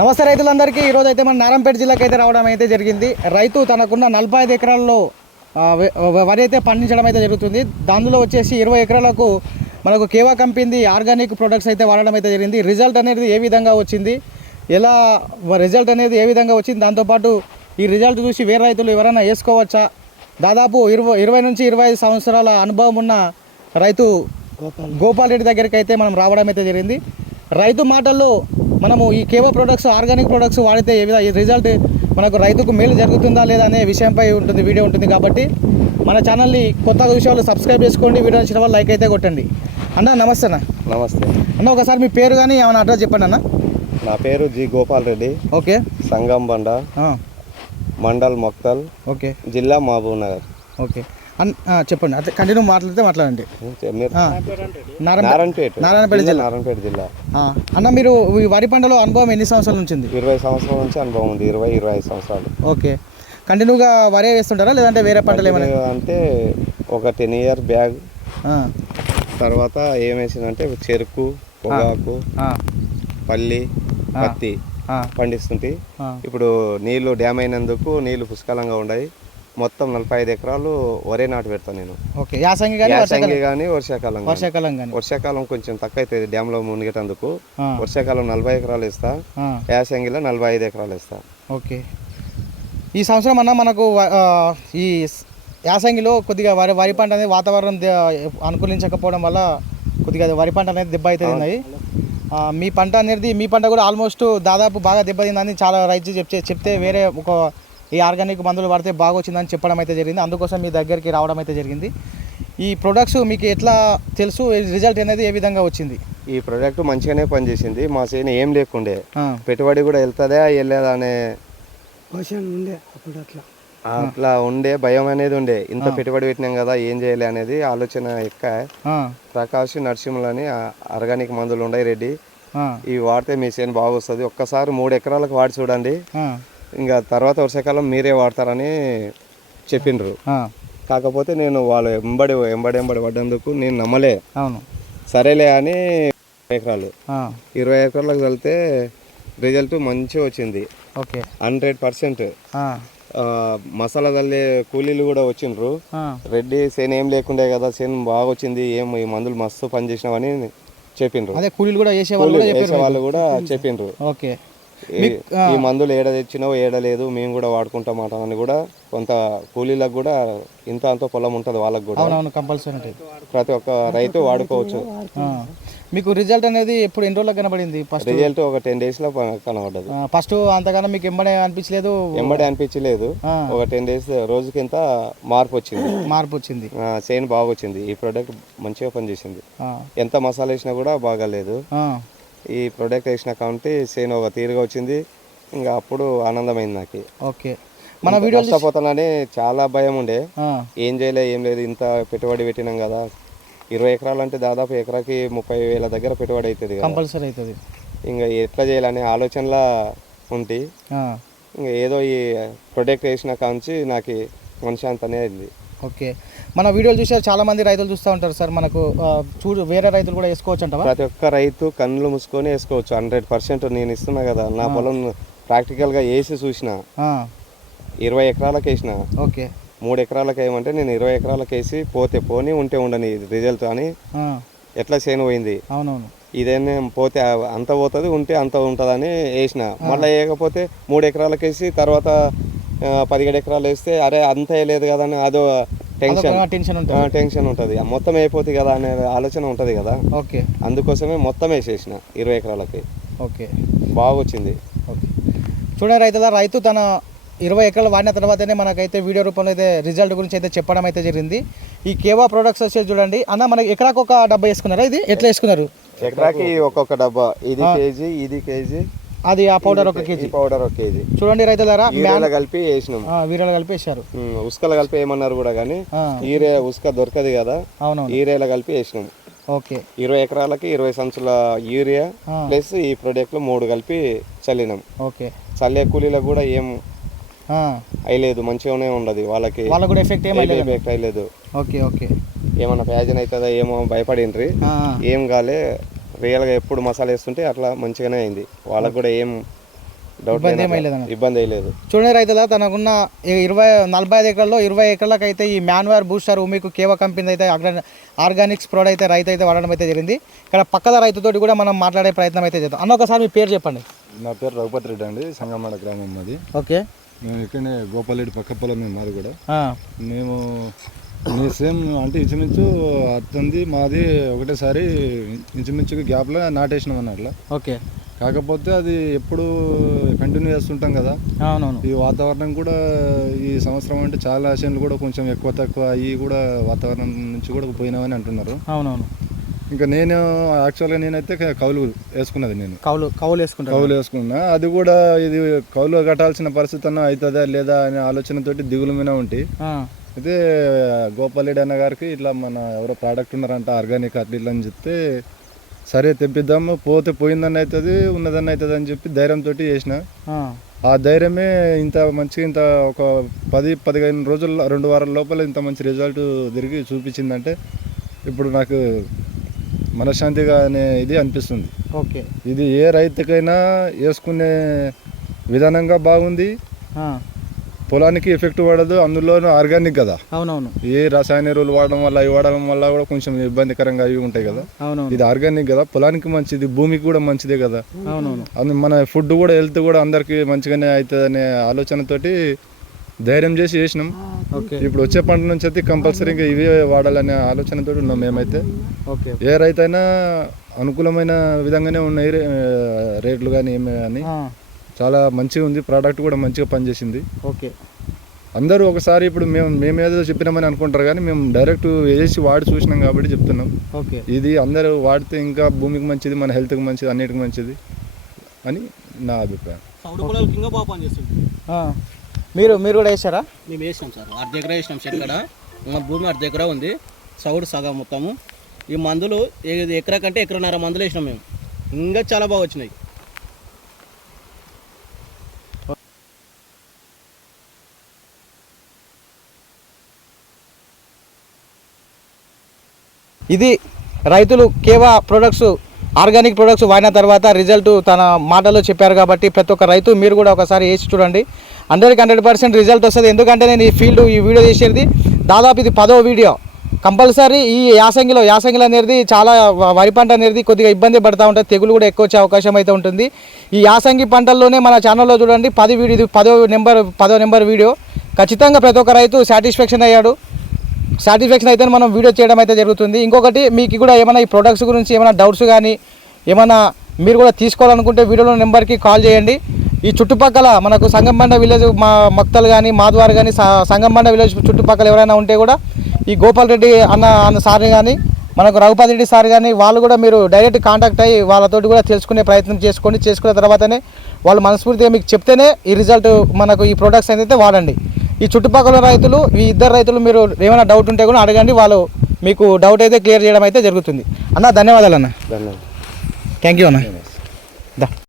నమస్తే రైతులందరికీ. ఈరోజు అయితే మన నారాయణపేట జిల్లాకి అయితే రావడం అయితే జరిగింది. రైతు తనకున్న 45 ఎకరాల్లో వరి అయితే పండించడం అయితే జరుగుతుంది. దానిలో వచ్చేసి 20 ఎకరాలకు మనకు కేవా కంపెనీ ఆర్గానిక్ ప్రొడక్ట్స్ అయితే వాడడం అయితే జరిగింది. రిజల్ట్ అనేది ఏ విధంగా వచ్చింది, రిజల్ట్ అనేది ఏ విధంగా వచ్చింది, దాంతోపాటు ఈ రిజల్ట్ చూసి వేరే రైతులు ఎవరైనా వేసుకోవచ్చా, దాదాపు 20 నుంచి 25 సంవత్సరాల అనుభవం ఉన్న రైతు గోపాల్ రెడ్డి దగ్గరికి అయితే మనం రావడం అయితే జరిగింది. రైతు మాటల్లో మనము ఈ కేవా ప్రొడక్ట్స్ ఆర్గానిక్ ప్రొడక్ట్స్ వాడితే ఈ రిజల్ట్ మనకు రైతుకు మేలు జరుగుతుందా లేదా అనే విషయంపై వీడియో ఉంటుంది. కాబట్టి మన ఛానల్ని కొత్తగా విషయాలు సబ్స్క్రైబ్ చేసుకోండి. వీడియో నచ్చిన వాళ్ళు లైక్ అయితే కొట్టండి. అన్న నమస్తే అన్న. నమస్తే అన్న, ఒకసారి మీ పేరు కానీ ఏమైనా అడ్రస్ చెప్పండి అన్న. నా పేరు జి గోపాల్ రెడ్డి. ఓకే. సంగం బండ, మండల్ మొక్తల్, ఓకే, జిల్లా మహబూబ్ నగర్. ఓకే చెప్పండి. అట్లా కంటిన్యూ మాట్లాడండి. నారాయణపేట జిల్లా. అన్న, మీరు ఈ వరి పంటలో అనుభవం ఎన్ని సంవత్సరాల నుంచి ఉంది? 20 సంవత్సరాల నుంచి అనుభవం ఉంది. 20-25 సంవత్సరాలు. ఓకే. కంటిన్యూగా వరే వేస్తుంటారా లేదంటే వేరే పంటలు ఏమైనా? అంటే ఒక 10 ఇయర్ బ్యాగ్ తర్వాత ఏమేసిందంటే చెరుకు, పొగాకు, పల్లి, పత్తి పండిస్తుంటే ఇప్పుడు నీళ్లు డ్యామ్ అయినందుకు నీళ్లు పుష్కలంగా ఉన్నాయి. మొత్తం 45 ఎకరాలు వరే నాటు పెడతాను నేను. ఓకే. యాసంగి కానీ వర్షాకాలం కొంచెం తక్కువ అవుతుంది డ్యామ్ లో మునిగేటందుకు. వర్షాకాలం 40 ఎకరాలు ఇస్తా, యాసంగిలో 45 ఎకరాలు ఇస్తా. ఓకే. ఈ సంవత్సరం అన్న మనకు ఈ యాసంగిలో కొద్దిగా వరి పంట అనేది వాతావరణం అనుకూలించకపోవడం వల్ల కొద్దిగా వరి పంట అనేది దెబ్బ అయితే తిన్నాయి. మీ పంట కూడా ఆల్మోస్ట్ దాదాపు బాగా దెబ్బతిందని చాలా రైతు చెప్తే వేరే ఈ ఆర్గానిక్ మందులు వాడితే బాగా వచ్చిందని చెప్పడం అయితే జరిగింది. అందుకోసం మీ దగ్గరికి రావడం అయితే జరిగింది. ఈ ప్రొడక్ట్స్ మీకు ఎట్లా తెలుసు, రిజల్ట్ అనేది ఏ విధంగా వచ్చింది? ఈ ప్రొడక్ట్ మంచిగానే పనిచేసింది. మా చేను ఏం లేకుండే, పెట్టుబడి కూడా వెళ్తుందా వెళ్ళేదా అనే అట్లా ఉండే భయం అనేది ఉండే. ఇంత పెట్టుబడి పెట్టినాం కదా ఏం చేయాలి అనేది ఆలోచన ఎక్క. ప్రకాష్ నరసింహులని ఆర్గానిక్ మందులు ఉన్నాయి రెడ్డి, ఇవి వాడితే మీ చేను బాగా వస్తుంది. ఒక్కసారి 3 ఎకరాలకు వాడి చూడండి, ఇంకా తర్వాత వర్షాకాలం మీరే వాడతారని చెప్పిండ్రు. కాకపోతే నేను వాళ్ళు ఎంబడి పడ్డందుకు నేను నమ్మలే. సరేలే అని 20 ఎకరాలకు వెళ్తే రిజల్ట్ మంచిగా వచ్చింది. 100%. మసాలా చల్లే కూలీలు కూడా వచ్చిండ్రు. రెడ్డి చేను ఏం లేకుండే కదా, చేను బాగా వచ్చింది, ఈ మందులు మస్తు పని చేసినావని చెప్పిండ్రు. కూలీలు కూడా వేసే వాళ్ళు కూడా చెప్పిండ్రు. ఓకే. ఈ మందులు ఏడ తెచ్చినావు ఏడలేదు, మేము కూడా వాడుకుంటామాట అని కూడా కొంత కూలీలకు కూడా ఇంత అంత పొలం ఉంటుంది వాళ్ళకు కూడా కంపల్సరీ ప్రతి ఒక్క రైతు వాడుకోవచ్చు. మీకు రిజల్ట్ అనేది ఎప్పుడు ఎన్ని రోజులకు కనబడింది? ఫస్ట్ రిజల్ట్ ఒక 10 days లో కనబడ్డది. ఫస్ట్ అంతగానో మీకు ఎంబడే అనిపించలేదు? ఒక 10 days రోజుకింత మార్పు వచ్చింది. చేను బాగా వచ్చింది. ఈ ప్రోడక్ట్ మంచిగా పనిచేసింది. ఎంత మసాలా వేసినా కూడా బాగాలేదు. ఈ ప్రోడక్ట్ వేసిన కాబట్టి చేను ఒక తీరుగా వచ్చింది. ఇంకా అప్పుడు ఆనందమైంది నాకు. ఓకే. మన వీడియో నష్టపోతానని చాలా భయం ఉండే, ఏం చేయలే ఏం లేదు, ఇంత పెట్టుబడి పెట్టినాం కదా. 20 ఎకరాలు అంటే దాదాపు ఎకరాకి 30,000 దగ్గర పెట్టుబడి అవుతుంది, కంపల్సరీ అవుతుంది. ఇంకా ఎట్లా చేయాలనే ఆలోచనలా ఉంటే ఇంకా ఏదో ఈ ప్రొడక్ట్ వేసిన కాంచి నాకు మనశ్శాంతి అయింది. ఓకే. మన వీడియోలు చూసారు చాలా మంది రైతులు చూస్తూ ఉంటారు సార్, మనకు వేరే రైతులు కూడా వేసుకోవచ్చు అంట? ప్రతి ఒక్క రైతు కన్నులు మూసుకొని వేసుకోవచ్చు. 100% నేను ఇస్తున్నా కదా, నా పొలం ప్రాక్టికల్గా వేసి చూసిన. 20 ఎకరాలకు వేసిన. ఓకే. 3 ఎకరాలకు వేయమంటే నేను 20 ఎకరాలకు వేసి పోతే పోనీ ఉంటే ఉండని రిజల్ట్ అని ఎట్లా చేను పోయింది. అవునవును. ఇదేనే పోతే అంత పోతుంది, ఉంటే అంత ఉంటుందని వేసిన. మళ్ళీ వేయకపోతే 3 ఎకరాలకు వేసి తర్వాత 17 ఎకరాలు వేస్తే అరే అంత వేయలేదు కదా అని అదో టెన్షన్ ఉంటుంది. మొత్తం అయిపోతుంది కదా అనే ఆలోచన ఉంటుంది కదా. ఓకే. అందుకోసమే మొత్తం వేసేసిన 20 ఎకరాలకి. ఓకే. బాగా వచ్చింది. ఓకే. చూడండి రైతు తన 20 ఎకరాలు వాడిన తర్వాతనే మనకైతే వీడియో రూపంలో అయితే రిజల్ట్ గురించి అయితే చెప్పడం అయితే జరిగింది. ఈ కేవా ప్రొడక్ట్స్ వచ్చేసి చూడండి అన్న, మనకి ఎకరాకు ఒక డబ్బా వేసుకున్నారా? ఇది ఎట్లా వేసుకున్నారు? ఎకరాకి ఒక్కొక్క డబ్బా, ఇది కేజీ, ఇది కేజీ, అది ఆ పౌడర్ ఒక కేజీ. చూడండి రైతులారా, కలిపి వేసినాం. వీరలు కలిపి వేసారు. ఉసుకలు కలిపి ఏమన్నారు కూడా కానీ ఈరే ఉసుక దొరకదు కదా, ఈరేలా కలిపి వేసినాం. ఓకే. 20 ఎకరాలకి 20 సంచుల యూరియా ప్లస్ ఈ ప్రొడక్ట్ 3 కలిపి చల్లినాం. ఓకే. చల్లే కూలీలకు కూడా ఏం అయ్యలేదు, మంచిగానే ఉండదు వాళ్ళకి కూడా ఎఫెక్ట్ అయ్యలేదు. ఓకే. ఓకే. ఏమన్నా ప్యాజన్ అవుతుందా ఏమో భయపడిండ్రి, ఏం కాలే. రియల్గా ఎప్పుడు మసాలా వేస్తుంటే అట్లా మంచిగానే అయింది. వాళ్ళకు కూడా ఏం డౌట్ ఇబ్బంది ఏమీ లేదన్న. ఇబ్బంది అయ్యలేదు. చూడండి రైతుల తనకున్న 40 ఎకరాల్లో 20 ఎకరాలకు అయితే ఈ మ్యాన్వేర్ బూస్టర్ మీకు కేవా కంపెనీ అయితే ఆర్గానిక్స్ ప్రోడక్ట్ అయితే రైతు అయితే వాడడం అయితే జరిగింది. ఇక్కడ పక్కన రైతుతోటి కూడా మనం మాట్లాడే ప్రయత్నం అయితే చేద్దాం. అన్న ఒకసారి మీ పేరు చెప్పండి. నా పేరు రఘుపతి రెడ్డి అండి, సంగమాడ గ్రామం మాది. ఓకే, మేము ఇక్కడనే గోపాలరెడ్డి పక్క పొలం మాది కూడా. మేము సేమ్ అంటే ఇంచుమించు అత్తంది మాది ఒకటేసారి ఇంచుమించుగా గ్యాప్లో నాటేసినాం అన్నట్ల. ఓకే, కాకపోతే అది ఎప్పుడు కంటిన్యూ చేస్తుంటాం కదా. అవునవును. ఈ వాతావరణం కూడా ఈ సంవత్సరం అంటే చాలా చేనులు కూడా కొంచెం ఎక్కువ తక్కువ అయ్యి కూడా వాతావరణం నుంచి కూడా పోయినామని అంటున్నారు. అవునవును. ఇంకా నేను యాక్చువల్గా నేనైతే కౌలు వేసుకున్నది. నేను కౌలు వేసుకున్నా. అది కూడా ఇది కౌలు కట్టాల్సిన పరిస్థితి అన్న అవుతుందా లేదా అనే ఆలోచనతోటి దిగులు మీద ఉంటే అయితే గోపాలరెడ్డి అన్న గారికి ఇట్లా మన ఎవరో ప్రోడక్ట్ ఉన్నారంట ఆర్గానిక్ అట్లా అని చెప్తే సరే తెప్పిద్దాము, పోతే పోయిందని అవుతుంది ఉన్నదని అవుతుంది అని చెప్పి ధైర్యంతో చేసిన. ఆ ధైర్యమే ఇంత మంచిగా ఇంత ఒక 10-15 రోజుల్లో 2 వారాల లోపల ఇంత మంచి రిజల్ట్ తిరిగి చూపించిందంటే ఇప్పుడు నాకు మనశ్శాంతిగా అనే ఇది అనిపిస్తుంది. ఓకే, ఇది ఏ రైతుకైనా వేసుకునే విధానంగా బాగుంది. పొలానికి ఎఫెక్ట్ పడదు, అందులోనూ ఆర్గానిక్ కదా. అవునవును. ఏ రసాయన ఎరువులు వాడడం వల్ల ఇవి వాడడం వల్ల కూడా కొంచెం ఇబ్బందికరంగా అవి ఉంటాయి కదా. అవునవును. ఇది ఆర్గానిక్ కదా, పొలానికి మంచిది, భూమికి కూడా మంచిదే కదా. అవునవును. మన ఫుడ్ కూడా హెల్త్ కూడా అందరికి మంచిగానే అవుతుంది అనే ఆలోచనతోటి ధైర్యం చేసి చేసినాం. ఇప్పుడు వచ్చే పంట నుంచి అయితే కంపల్సరీగా ఇవే వాడాలనే ఆలోచనతో ఉన్నాం మేమైతే. ఏ రైతైనా అనుకూలమైన విధంగానే ఉన్నాయి రేట్లు కానీ ఏమి కానీ. చాలా మంచిగా ఉంది, ప్రోడక్ట్ కూడా మంచిగా పనిచేసింది. ఓకే, అందరూ ఒకసారి ఇప్పుడు మేమేదో చెప్పినామని అనుకుంటారు కానీ మేము డైరెక్ట్ వేసి వాడి చూసినాం కాబట్టి చెప్తున్నాం. ఓకే, ఇది అందరూ వాడితే ఇంకా భూమికి మంచిది, మన హెల్త్కి మంచిది, అన్నిటికి మంచిది అని నా అభిప్రాయం. మీరు కూడా వేసారా? మేము వేసాం సార్, అర్ధ ఎకరా వేసినాం. చెక్కడ మా భూమి అర్ధ ఎకరా ఉంది, సౌడు సగం మొత్తము. ఈ మందులు ఎకరా కంటే 1.5 ఎకరా మందులు వేసినాం మేము. ఇంకా చాలా బాగా వచ్చినాయి. ఇది రైతులు కేవా ప్రొడక్ట్స్ ఆర్గానిక్ ప్రొడక్ట్స్ వాడిన తర్వాత రిజల్ట్ తన మాటలో చెప్పారు కాబట్టి ప్రతి ఒక్క రైతు మీరు కూడా ఒకసారి వేసి చూడండి. 100% రిజల్ట్ వస్తుంది. ఎందుకంటే నేను ఈ వీడియో చేసేది దాదాపు ఇది 10వ వీడియో. కంపల్సరీ ఈ యాసంగిలో అనేది చాలా వరి పంట అనేది కొద్దిగా ఇబ్బంది పడుతూ ఉంటుంది, తెగులు కూడా ఎక్కువ వచ్చే అవకాశం అయితే ఉంటుంది. ఈ యాసంగి పంటల్లోనే మన ఛానల్లో చూడండి 10 వీడియో, ఇది 10వ నెంబర్ వీడియో. ఖచ్చితంగా ప్రతి ఒక్క రైతు సాటిస్ఫాక్షన్ అయితే మనం వీడియో చేయడం అయితే జరుగుతుంది. ఇంకొకటి మీకు కూడా ఏమైనా ఈ ప్రొడక్ట్స్ గురించి ఏమైనా డౌట్స్ కానీ ఏమైనా మీరు కూడా తీసుకోవాలనుకుంటే వీడియోలో నెంబర్కి కాల్ చేయండి. ఈ చుట్టుపక్కల మనకు సంగంబండ విలేజ్ మక్తలు కానీ మాధవారు కానీ సంగంబండ విలేజ్ చుట్టుపక్కల ఎవరైనా ఉంటే కూడా ఈ గోపాల్ రెడ్డి అన్న సార్ కానీ మనకు రఘుపతి రెడ్డి సార్ కానీ వాళ్ళు కూడా మీరు డైరెక్ట్ కాంటాక్ట్ అయ్యి వాళ్ళతోటి కూడా తెలుసుకునే ప్రయత్నం చేసుకున్న తర్వాతనే వాళ్ళు మనస్ఫూర్తిగా మీకు చెప్తేనే ఈ రిజల్ట్ మనకు ఈ ప్రొడక్ట్స్ అయితే వాడండి. ఈ చుట్టుపక్కల రైతులు, ఈ ఇద్దరు రైతులు మీరు ఏమైనా డౌట్ ఉంటే కూడా అడగండి, వాళ్ళు మీకు డౌట్ అయితే క్లియర్ చేయడం అయితే జరుగుతుంది. అన్న ధన్యవాదాలు అన్న. ధన్యవాదాలు. థ్యాంక్ యూ అన్న.